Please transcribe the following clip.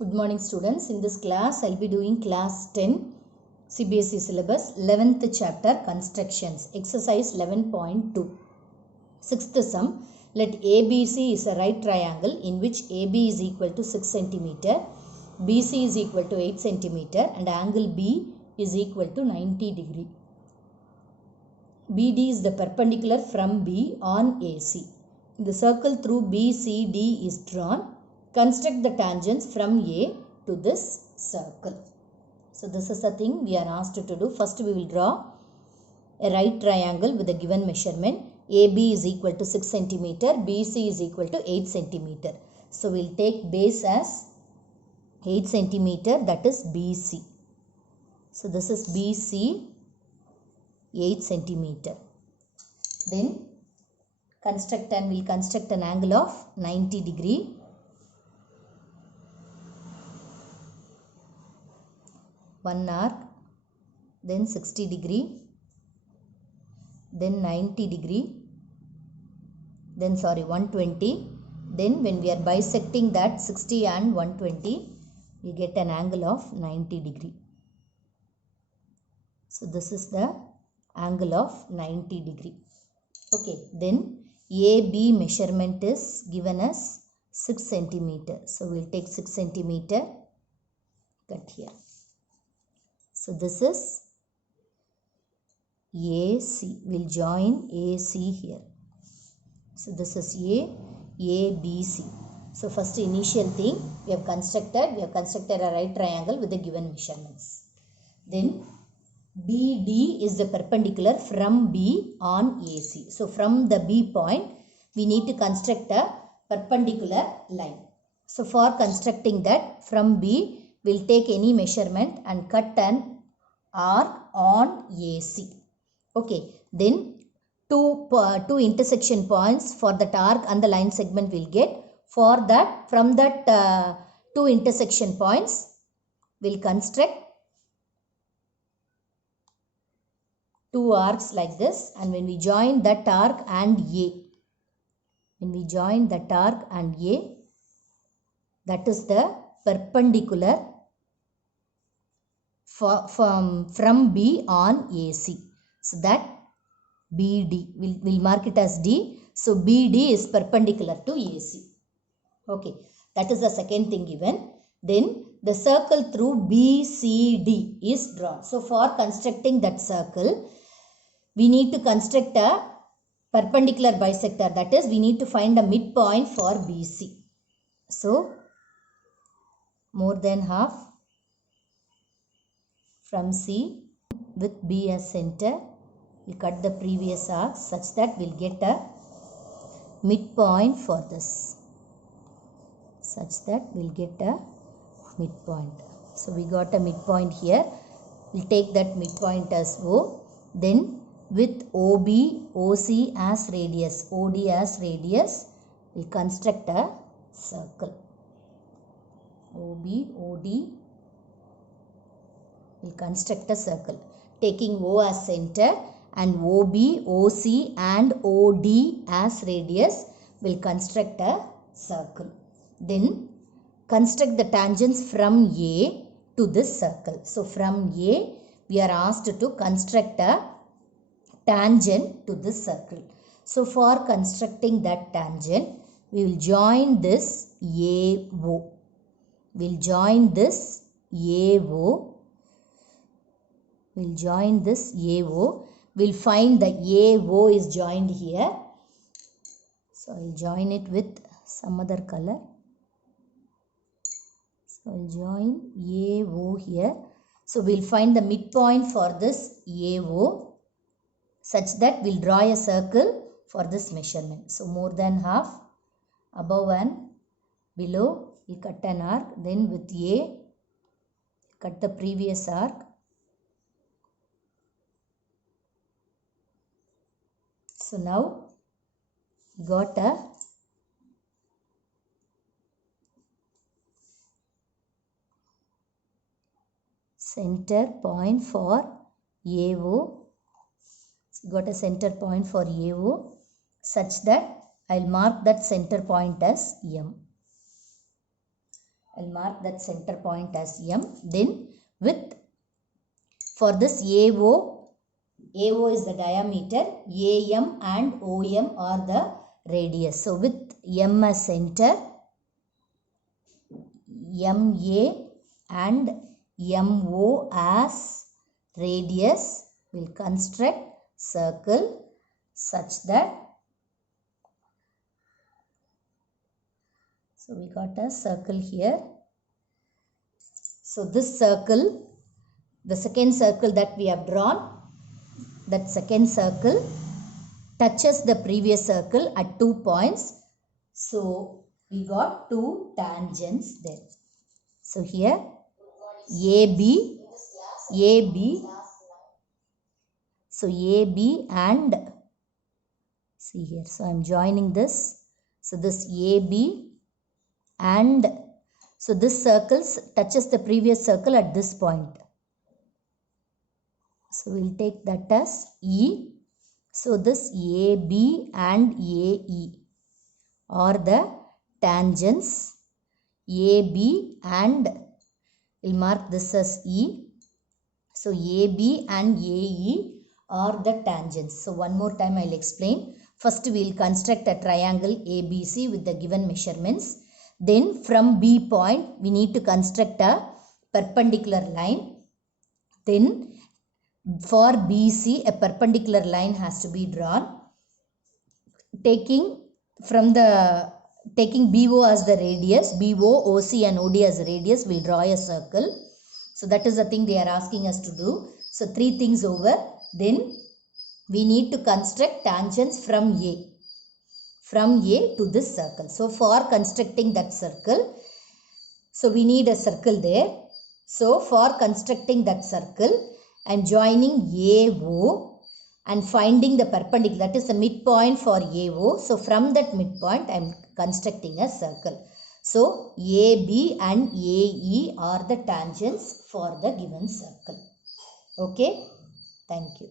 Good morning students. In this class, I will be doing class 10 CBSE syllabus 11th chapter constructions exercise 11.2. Sixth sum, let ABC is a right triangle in which AB is equal to 6 cm, BC is equal to 8 cm and angle B is equal to 90 degree. BD is the perpendicular from B on AC. The circle through BCD is drawn. Construct the tangents from A to this circle. So this is the thing we are asked to do. First we will draw a right triangle with a given measurement. AB is equal to 6 cm, BC is equal to 8 cm. So we will take base as 8 cm, that is BC. So this is BC, 8 cm. Then we'll construct an angle of 90 degree. One arc, then 60 degree, then 90 degree, then 120. Then when we are bisecting that 60 and 120, we get an angle of 90 degree. So this is the angle of 90 degree. Okay, then AB measurement is given as 6 cm. So we will take 6 cm, cut here. So this is AC. We will join AC here. So this is ABC. So first initial thing we have constructed a right triangle with the given measurements. Then BD is the perpendicular from B on AC. So from the B point we need to construct a perpendicular line. So for constructing that, from B we will take any measurement and cut an arc on AC. Okay, then two intersection points for that arc and the line segment will get. For that, from that two intersection points we will construct two arcs like this, and when we join that arc and A, that is the perpendicular from B on AC. So that BD, we'll mark it as D. So BD is perpendicular to AC. Okay, that is the second thing given. Then the circle through BCD is drawn. So for constructing that circle, we need to construct a perpendicular bisector. That is, we need to find a midpoint for BC. So more than half from C with B as center. We cut the previous arc such that we will get a midpoint for this. So we got a midpoint here. We will take that midpoint as O. Then with OB, OC as radius, OD as radius, we will construct a circle. OB, OD, we will construct a circle. Taking O as center and OB, OC and OD as radius, we will construct a circle. Then construct the tangents from A to this circle. So from A, we are asked to construct a tangent to this circle. So for constructing that tangent, we will join this AO. We will join this AO. We will find the AO is joined here. So I will join it with some other color. So I will join AO here. So we will find the midpoint for this AO such that we will draw a circle for this measurement. So more than half, above and below, we cut an arc. Then with A, cut the previous arc. So now got a center point for AO. So got a center point for AO such that I will mark that center point as M. I'll mark that center point as M. Then with, for this AO is the diameter, AM and OM are the radius. So with M as center, MA and MO as radius, will construct circle such that, so we got a circle here. So this circle, the second circle that we have drawn, that second circle touches the previous circle at 2 points. So we got 2 tangents there. So here AB, so AB and, see here, so I am joining this. So this AB and, so this circle touches the previous circle at this point. So we'll take that as E. So this AB and AE are the tangents. AB and, we'll mark this as E. So AB and AE are the tangents. So one more time I'll explain. First we'll construct a triangle ABC with the given measurements. Then from B point we need to construct a perpendicular line. Then for BC a perpendicular line has to be drawn. Taking BO as the radius, BO, OC and OD as the radius, we'll draw a circle. So that is the thing they are asking us to do. So 3 things over. Then we need to construct tangents from A to this circle. So for constructing that circle, so we need a circle there. So for constructing that circle, I am joining AO and finding the perpendicular, that is the midpoint for AO. So from that midpoint I am constructing a circle. So AB and AE are the tangents for the given circle. Okay, thank you.